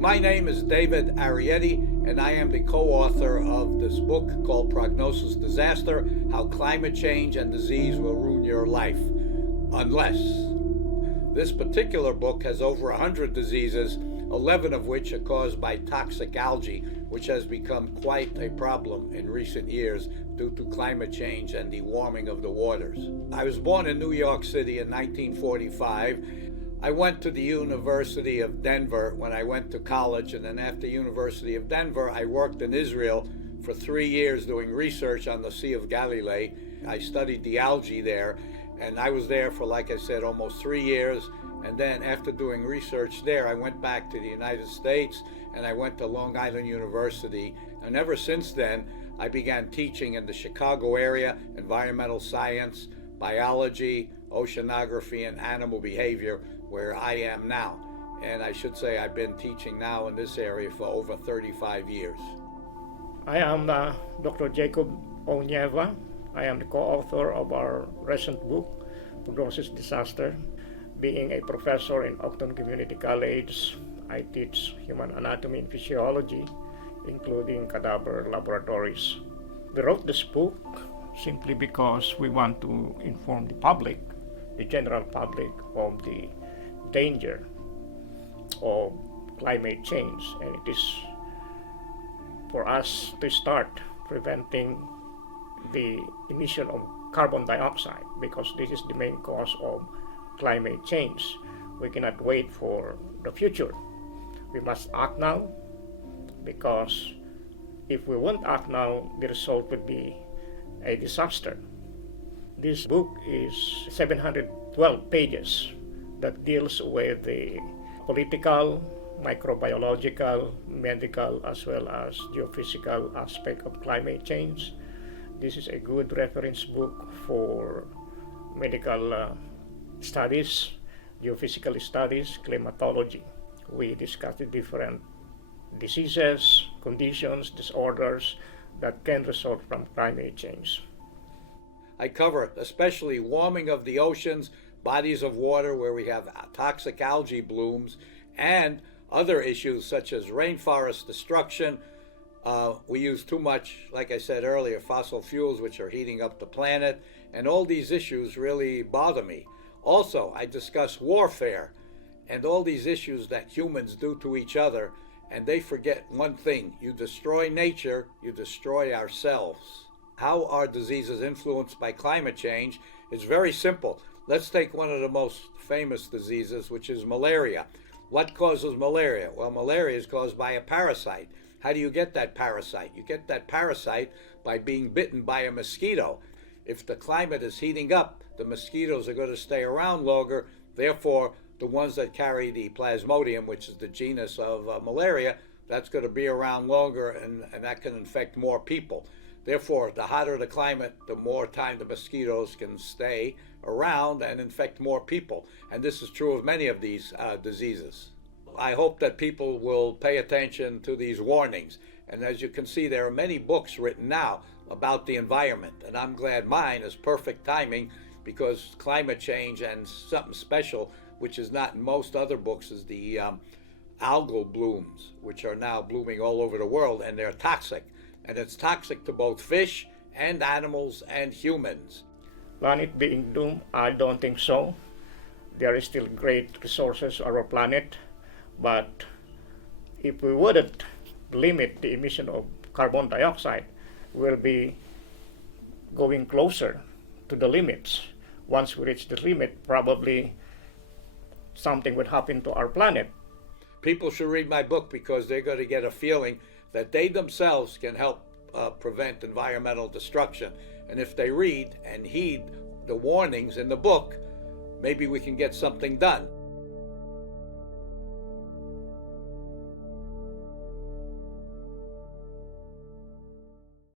My name is David Arieti, and I am the co-author of this book called Prognosis Disaster: How Climate Change and Disease Will Ruin Your Life. Unless. This particular book has over 100 diseases, 11 of which are caused by toxic algae, which has become quite a problem in recent years due to climate change and the warming of the waters. I was born in New York City in 1945. I went to the University of Denver when I went to college, and then after University of Denver, I worked in Israel for 3 years doing research on the Sea of Galilee. I studied the algae there, and I was there for, like I said, almost 3 years. And then after doing research there, I went back to the United States, and I went to Long Island University. And ever since then, I began teaching in the Chicago area, environmental science, biology, oceanography, and animal behavior, where I am now. And I should say I've been teaching now in this area for over 35 years. I am Dr. Jacob O. Nieva. I am the co-author of our recent book, Prognosis Disaster. Being a professor in Octon Community College, I teach human anatomy and physiology, including cadaver laboratories. We wrote this book simply because we want to inform the public, the general public, of the danger of climate change, and it is for us to start preventing the emission of carbon dioxide, because this is the main cause of climate change. We cannot wait for the future. We must act now, because if we won't act now, the result will be a disaster. This book is 712 pages that deals with the political, microbiological, medical, as well as geophysical aspect of climate change. This is a good reference book for medical studies, geophysical studies, climatology. We discuss the different diseases, conditions, disorders that can result from climate change. I cover especially warming of the oceans, bodies of water where we have toxic algae blooms, and other issues such as rainforest destruction. We use too much, like I said earlier, fossil fuels, which are heating up the planet, and all these issues really bother me. Also, I discuss warfare and all these issues that humans do to each other, and they forget one thing: you destroy nature, you destroy ourselves. How are diseases influenced by climate change? It's very simple. Let's take one of the most famous diseases, which is malaria. What causes malaria? Well, malaria is caused by a parasite. How do you get that parasite? You get that parasite by being bitten by a mosquito. If the climate is heating up, the mosquitoes are going to stay around longer. Therefore, the ones that carry the plasmodium, which is the genus of malaria, that's going to be around longer, and that can infect more people. Therefore, the hotter the climate, the more time the mosquitoes can stay around and infect more people. And this is true of many of these diseases. I hope that people will pay attention to these warnings. And as you can see, there are many books written now about the environment. And I'm glad mine is perfect timing, because climate change and something special, which is not in most other books, is the algal blooms, which are now blooming all over the world, and they're toxic. And it's toxic to both fish and animals and humans. Planet being doomed? I don't think so. There is still great resources on our planet, but if we wouldn't limit the emission of carbon dioxide, we'll be going closer to the limits. Once we reach the limit, probably something would happen to our planet. People should read my book, because they're going to get a feeling that they themselves can help prevent environmental destruction. And if they read and heed the warnings in the book, maybe we can get something done.